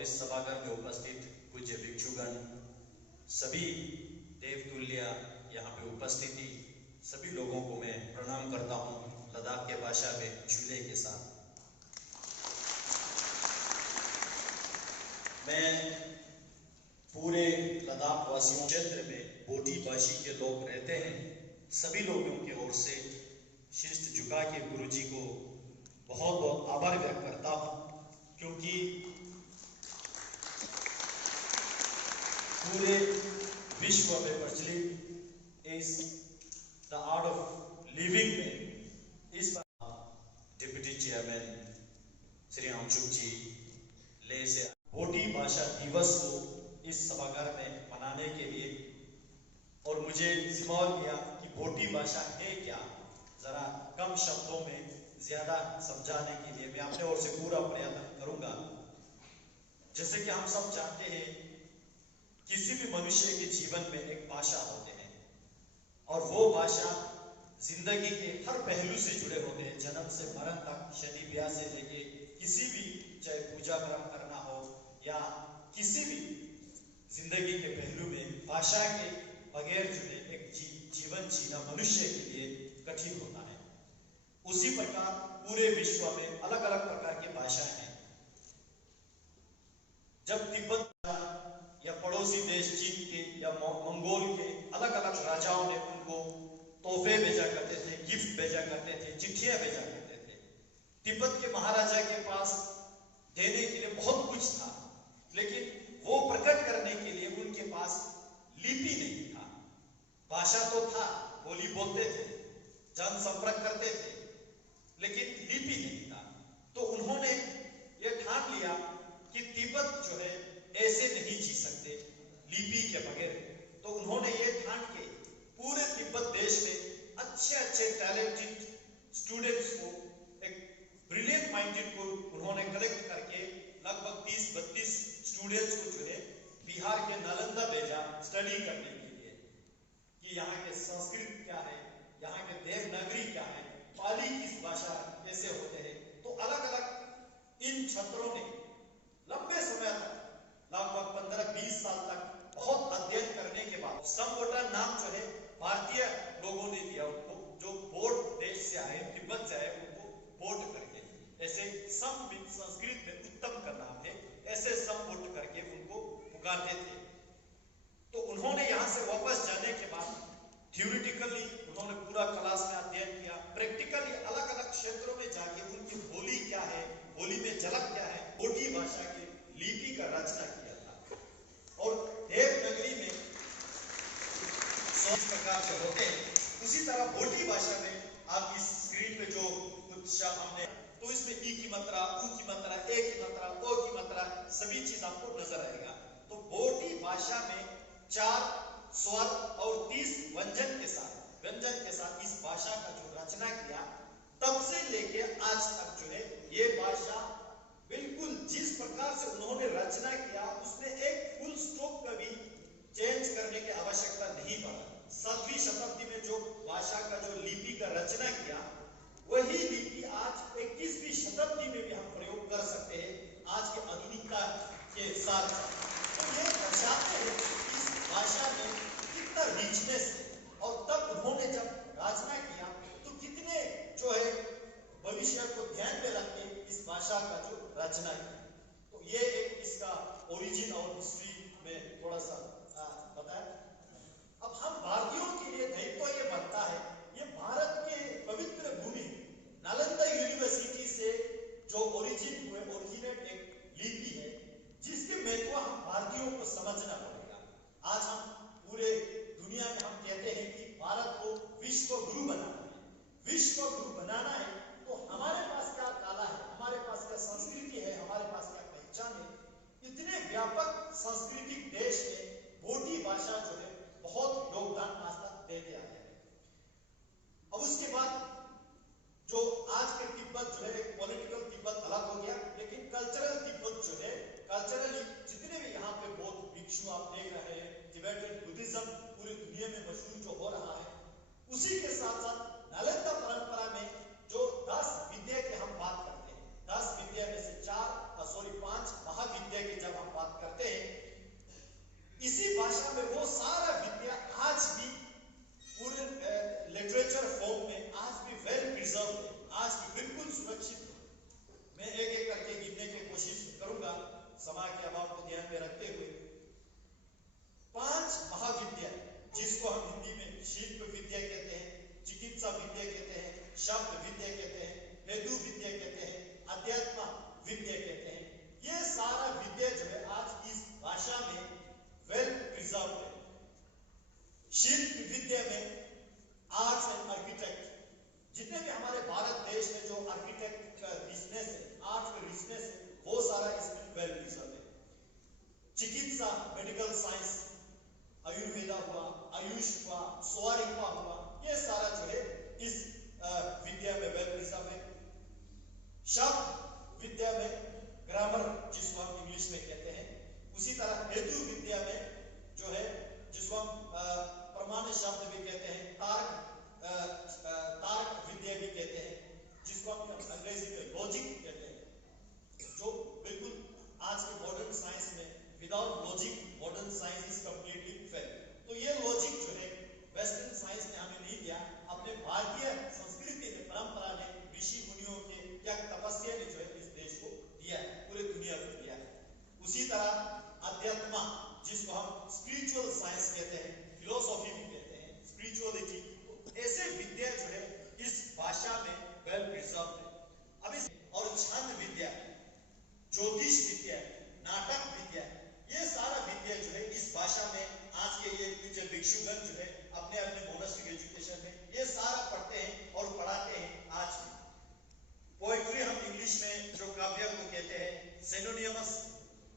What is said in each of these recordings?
और इस सभागार में उपस्थित पूज्य भिक्षुगण, सभी देवतुल्य यहाँ पे उपस्थिति, सभी लोगों को मैं प्रणाम करता हूँ लद्दाख के भाषा में झूले के साथ। मैं पूरे लद्दाख वासियों क्षेत्र में बोटी भाषी के लोग रहते हैं, सभी लोगों की ओर से शिष्ट झुका के गुरुजी को बहुत बहुत आभार व्यक्त करता हूँ, क्योंकि पूरे विश्व में प्रचलित इस द आर्ट ऑफ लिविंग में इस डिप्टी चेयरमैन श्री आमचुक जी ले से बोटी भाषा दिवस को इस सभागार में मनाने के लिए और मुझे जिम्मेवार किया कि बोटी भाषा है क्या, जरा कम शब्दों में ज्यादा समझाने के लिए मैं अपने ओर से पूरा प्रयत्न करूंगा। जैसे कि हम सब जानते हैं, किसी भी मनुष्य के जीवन में एक भाषा होते हैं और वो भाषा जिंदगी के हर पहलू से जुड़े होते हैं, जन्म से मरण तक, शादी ब्याह से लेके किसी भी, चाहे पूजा कर्म करना हो या किसी भी जिंदगी के पहलू में भाषा के बगैर जुड़े एक जीवन जीना मनुष्य के लिए कठिन होता है। उसी प्रकार पूरे विश्व में अलग अलग प्रकार की भाषाएं हैं। जब तिब्बत या पड़ोसी देश चीन के या मंगोल के अलग अलग राजाओं ने उनको तोहफे भेजा करते थे, गिफ्ट भेजा करते थे, चिट्ठियां भेजा करते थे। तिब्बत के महाराजा के पास देने के लिए बहुत कुछ था, लेकिन वो प्रकट करने के लिए उनके पास लिपि नहीं था। भाषा तो था, बोली बोलते थे, जन संपर्क करते थे, लेकिन लिपि नहीं था। तो उन्होंने ये ठान लिया कि तिब्बत जो है ऐसे नहीं जी सकते लिपि के बगैर। तो उन्होंने ये ठान के पूरे तिब्बत देश में अच्छे अच्छे टैलेंटेड स्टूडेंट्स को, एक ब्रिलियंट माइंडेड को उन्होंने कलेक्ट करके लगभग 30-32 स्टूडेंट्स को जो है बिहार के नालंदा भेजा स्टडी करने के लिए कि यहाँ के संस्कृत क्या है, यहाँ के देवनागरी क्या है, पाली किस भाषा कैसे होते हैं। तो अलग अलग इन छात्रों ने लंबे समय तक, लगभग 15-20 साल तक बहुत अध्ययन करने के बाद समवोटा नाम जो है भारतीय लोगों ने दिया उनको, जो बोर्ड देश से आए, तिब्बत से आए, उनको बोर्ड करके, ऐसे सम संस्कृत में उत्तम का नाम है, ऐसे समवोट करके उनको पुकारते थे। तो उन्होंने यहाँ से वापस जाने के बाद थ्योरेटिकली उन्होंने पूरा क्लास में अध्ययन किया, प्रैक्टिकली अलग अलग क्षेत्रों में जाके उनकी बोली क्या है, बोली में झलक क्या है, बोटी भाषा की लिपि का रचना किया था। और देवनागरी में 100 प्रकार से होते हैं, उसी तरह बोटी भाषा में आप इस स्क्रीन पे जो कुछ शब्द हमने, तो इसमें ई की मात्रा, उ की मात्रा, ए की मात्रा, ओ की मात्रा, सभी चीज आपको नजर आएगा। तो बोटी भाषा में 4 स्वर और 30 व्यंजन के साथ इस भाषा का जो रचना किया, तब से लेके आज तक जो है ये भाषा बिल्कुल जिस प्रकार से उन्होंने रचना किया, उसमें एक फुल स्टॉप का भी चेंज करने की आवश्यकता नहीं पड़ा। 7वीं शताब्दी में जो भाषा का जो लिपि का रचना किया, वही लिपि आज 21वीं शताब्दी में भी हम प्रयोग कर सकते हैं, आज के आधुनिकता के साथ। तो ये दर्शाते हैं इस भाषा में कितना रिचनेस है। और तब उन्होंने जब रचना किया तो कितने जो है भविष्य को ध्यान में रख के इस भाषा का जो रचना किया। तो ये एक इसका ओरिजिन और हिस्ट्री में थोड़ा सा बताया। अब हम भारतीयों के लिए दायित्व ये बनता है, ये भारत के पवित्र भूमि नालंदा यूनिवर्सिटी से जो ओरिजिनेट एक लिपि है, जिसके महत्व हम भारतीयों को समझना पड़ेगा। आज हम पूरे दुनिया में हम कहते हैं कि भारत को विश्व गुरु बनाना है। विश्व गुरु बनाना है तो हमारे पास क्या कला है, हमारे पास क्या संस्कृति है, हमारे पास क्या पहचान है। इतने व्यापक सांस्कृतिक देश में बोटी भाषा जो है बहुत योगदान आज तक देते आए हैं। अब उसके बाद जो आज के तिब्बत जो है, पॉलिटिकल तिब्बत अलग हो गया, लेकिन कल्चरल तिब्बत जो है, कल्चरली जितने भी यहाँ पे बौद्ध भिक्षु आप देख रहे हैं, टिबेटन बुद्धिज्म पूरी दुनिया में मशहूर जो हो रहा है, उसी के साथ साथ नालंदा परंपरा में जो 10 विद्या की हम बात करते हैं, 10 विद्या में से 5 महाविद्या की जब विद्या कहते हैं, ये सारा विद्या जो है आज इस भाषा में वेल प्रिजर्व है। शिल्प विद्या में आर्ट्स एंड आर्किटेक्ट, जितने भी हमारे भारत देश में जो आर्किटेक्ट का रिचनेस है, आर्ट का रिचनेस है, वो सारा इसमें वेल प्रिजर्व है। चिकित्सा, मेडिकल साइंस, आयुर्वेदा हुआ, आयुष हुआ, स्वारिका हुआ, ये सारा जो है इस विद्या में वेल प्रिजर्व है। शब्द विद्या में ग्रामर, जिसको हम इंग्लिश में कहते हैं, उसी तरह हेतु विद्या में जो है, जिसको हम प्रमाण शब्द भी कहते हैं, तार्क विद्या भी कहते हैं, जिसको हम अंग्रेजी में लॉजिक कहते हैं, जो बिल्कुल आज के मॉडर्न साइंस में without logic modern science is completely fail. तो ये लॉजिक जो है वेस्टर्न साइंस ने हमें नहीं दिया, अपने भारतीय संस्कृति में, परंपरा ने, ऋषि मुनियों के क्या तपस्या ने जो है इस देश को दिया है, पूरे दुनिया को दिया है। उसी तरह अध्यात्म, जिसको हम स्पिरिचुअल साइंस कहते हैं, फिलोसॉफी भी कहते हैं, स्पिरिचुअलिटी, ऐसे विद्या जो है इस भाषा में वेल प्रिजर्व है। अब इस और छंद विद्या, ज्योतिष विद्या, नाटक विद्या, ये सारा विद्या जो है इस भाषा में आज के ये कुछ भिक्षुगण जो है अपने अपने मोनास्टिक एजुकेशन में ये सारा पढ़ते हैं और पढ़ाते हैं आज भी। पोएट्री हम इंग्लिश में जो काव्य को कहते हैं, सिनोनिमस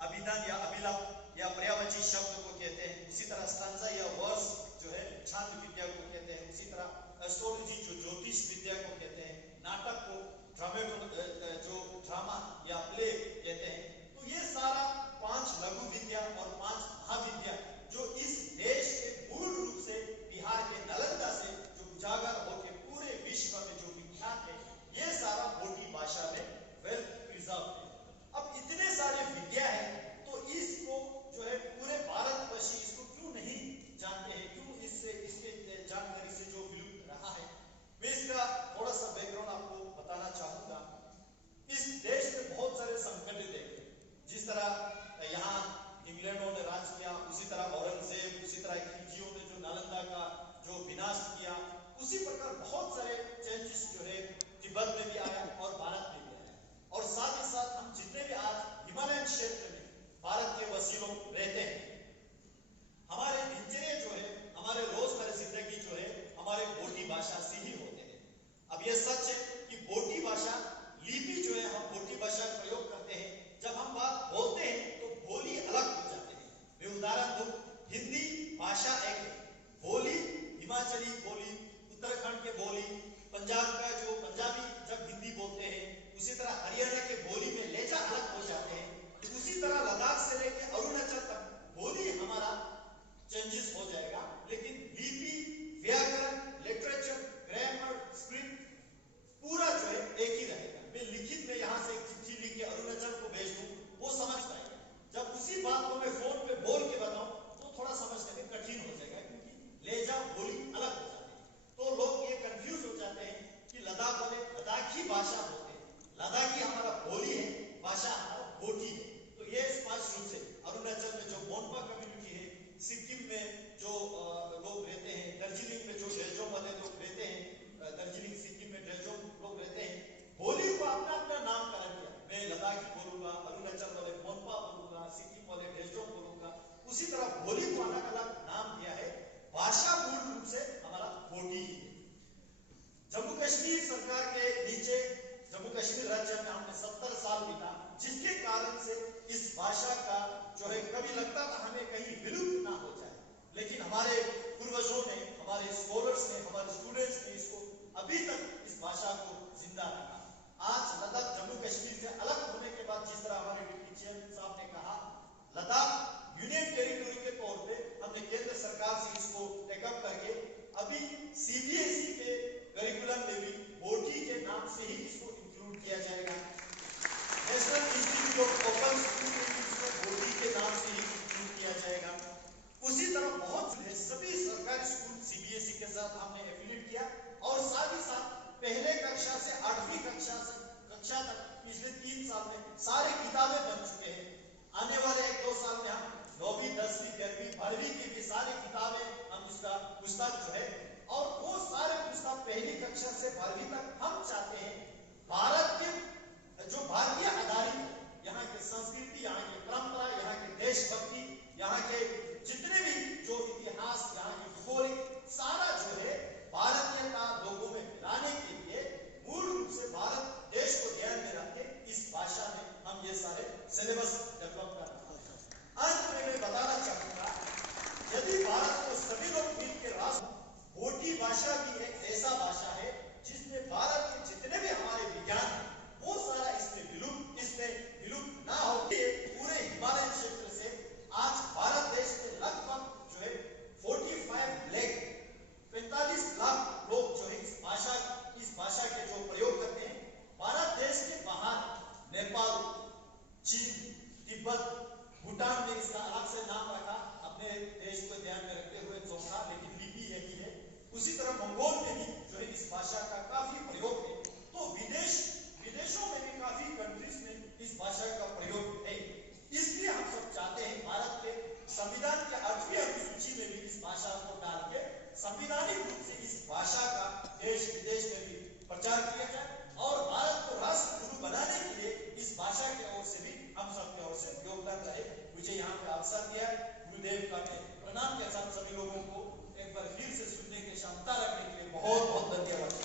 अभिधान या अभिलाप या पर्यायवाची शब्द को कहते हैं, उसी तरह स्टैंजा या वर्स जो है छंद विद्या को कहते हैं, उसी तरह एस्ट्रोलॉजी जो ज्योतिष विद्या को कहते हैं, नाटक को जो ड्रामा या प्ले कहते हैं। तो ये सारा 5 लघु विद्या और 5 महाविद्या जो इस देश के मूल रूप से बिहार के नालंदा से जो उजागर होकर पूरे विश्व में जो विख्यात है, ये सारा भोटी भाषा में वेल प्रिजर्व है। अब इतने सारे विद्या है, तो इसको जो है पूरे भारतवर्षी इसको क्यों नहीं जानते हैं, क्यों इसके जानकारी से जो विलुप्त रहा है। मैं इसका थोड़ा सा बैकग्राउंड आपको बताना चाहूंगा। इस देश में बहुत सारे संकट देखे, जिस तरह यहाँ इंग्लैंडों ने राज किया, उसी तरह औरंगजेब, उसी तरह खिलजियों ने जो नालंदा का जो विनाश किया, उसी प्रकार बहुत सारे चेंजेस जो है तिब्बत में भी आया और भारत में भी आया। और साथ ही साथ हम जितने भी आज हिमालयन क्षेत्र में भारत के वसीलों रहते हैं, हमारे दिनचर्या जो है, हमारे रोजमर्रा जिंदगी जो है हमारे बोटी भाषा से ही होते हैं। अब यह सच है कि बोटी भाषा लिपि जो है, हम बोटी भाषा का प्रयोग करते हैं, जब हम बात बोलते हैं तो बोली अलग हो जाते हैं। मैं उदाहरण दूं, हिंदी भाषा एक है, बोली हिमाचली बोली, उत्तराखंड के बोली, पंजाब का जो पंजाबी जब हिंदी बोलते हैं, उसी तरह हरियाणा के बोली में लहजा अलग हो जाते हैं। उसी तरह लद्दाख से लेकर अरुणाचल तक बोली हमारा चेंजेस हो जाएगा, लेकिन लिपि, व्याकरण, लिटरेचर, ग्रामर, स्क्रिप्ट पूरा जो है एक ही रहेगा। मैं लिखित में यहाँ से एक चिट्ठी लिख के अरुणाचल को भेज दूं, वो समझ पाएगा। जब उसी बात को मैं फोन पे बोल के बताऊं तो थोड़ा समझने में कठिन हो जाएगा, क्योंकि लहजा बोली अलग हो जाती है। तो लोग ये कंफ्यूज हो जाते हैं कि लद्दाख वाले लद्दाखी भाषा बोलते हैं, लद्दाखी हमारा बोली है, भाषा हमारा बोटी है। तो ये स्पष्ट रूप से अरुणाचल में जो मोनपा कम्युनिटी है, सिक्किम में जो लोग रहते हैं, दार्जिलिंग में जो ड्रेजोंग वाले लोग रहते हैं, दार्जिलिंग सिक्किम में ड्रेजोंग लोग रहते हैं, बोली को अपना अपना नामकरण किया। मैं लद्दाखी बोलूंगा, अरुणाचल वाले मोनपा बोलूंगा, सिक्किम वाले ड्रेजोंग बोलूंगा, उसी तरह बोली को अलग अलग नाम दिया है। भाषा मूल रूप से हमारा बोटी ही है। जम्मू कश्मीर सरकार के नीचे जम्मू कश्मीर राज्य में हमने 70 साल बिता, जिसके कारण से इस भाषा का जो है कभी लगता था हमें कहीं विलुप्त ना हो जाए, लेकिन हमारे पूर्वजों ने, हमारे स्कॉलर्स ने, हमारे स्टूडेंट्स ने इसको अभी तक इस भाषा को जिंदा रखा। आज लद्दाख जम्मू कश्मीर से अलग होने के बाद, जिस तरह हमारे डिप्टी चेयरमैन साहब ने कहा, लद्दाख यूनियन टेरिटरी के तौर पे हमने केंद्र सरकार से इसको टेकअप करके अभी सीबीएसई के करिकुलम में भी बोटी के नाम से ही इसको इंक्लूड किया जाएगा। National institute of open school में इसको बोटी के नाम से ही इंक्लूड किया जाएगा। उसी तरह बहुत सभी सरकारी स्कूल सीबीएसई के साथ हमने एफिलिएट किया, और साथ ही साथ पहले कक्षा से 8वीं कक्षा तक पिछले 3 साल में सारी किताबें बन चुके हैं। आने वाले 1-2 साल में हम 9वीं, 10वीं, 11वीं, 12वीं की भी सारी किताबें हम इसका पुस्तक जो है, और वो सारे पुस्तक पहली कक्षा से 12वीं तक हम चाहते हैं भारत के जो भारतीय आधारित सिलेबस डेवलप करना। आज मैं बताना चाहूंगा, यदि भारत को सभी लोग मिलकर राष्ट्र, भोटी भाषा भी एक ऐसा भाषा है जिसमें भारत के जितने भी हमारे विज्ञान है वो सारा इसमें विलुप्त ना हो। पूरे हिमालय क्षेत्र से आज भारत देश में लगभग जो है 45 लाख लोग जो है इस भाषा के जो प्रयोग करते हैं। भारत देश के बाहर नेपाल, चीन, तिब्बत, भूटान ने इसका अलग से नाम रखा अपने देश को ध्यान में रखते हुए चौथा, लेकिन लिपि यही है। उसी तरह मंगोल में भी जो है इस भाषा का काफी प्रयोग है। तो विदेशों में भी काफी कंट्रीज में इस भाषा का प्रयोग है। इसलिए हम सब चाहते हैं भारत के संविधान के 8वीं अनुसूची में भी इस भाषा को डाल के संवैधानिक रूप से इस भाषा का देश विदेश में भी प्रचार किया जाए और भारत को राष्ट्र गुरु बनाने के लिए इस भाषा की ओर से भी हम सबके ओर से योगदान रहे। मुझे यहाँ पे अवसर दिया, गुरुदेव का मैं प्रणाम के साथ सभी लोगों को एक बार फिर से सुनने की क्षमता रखने के लिए बहुत बहुत धन्यवाद।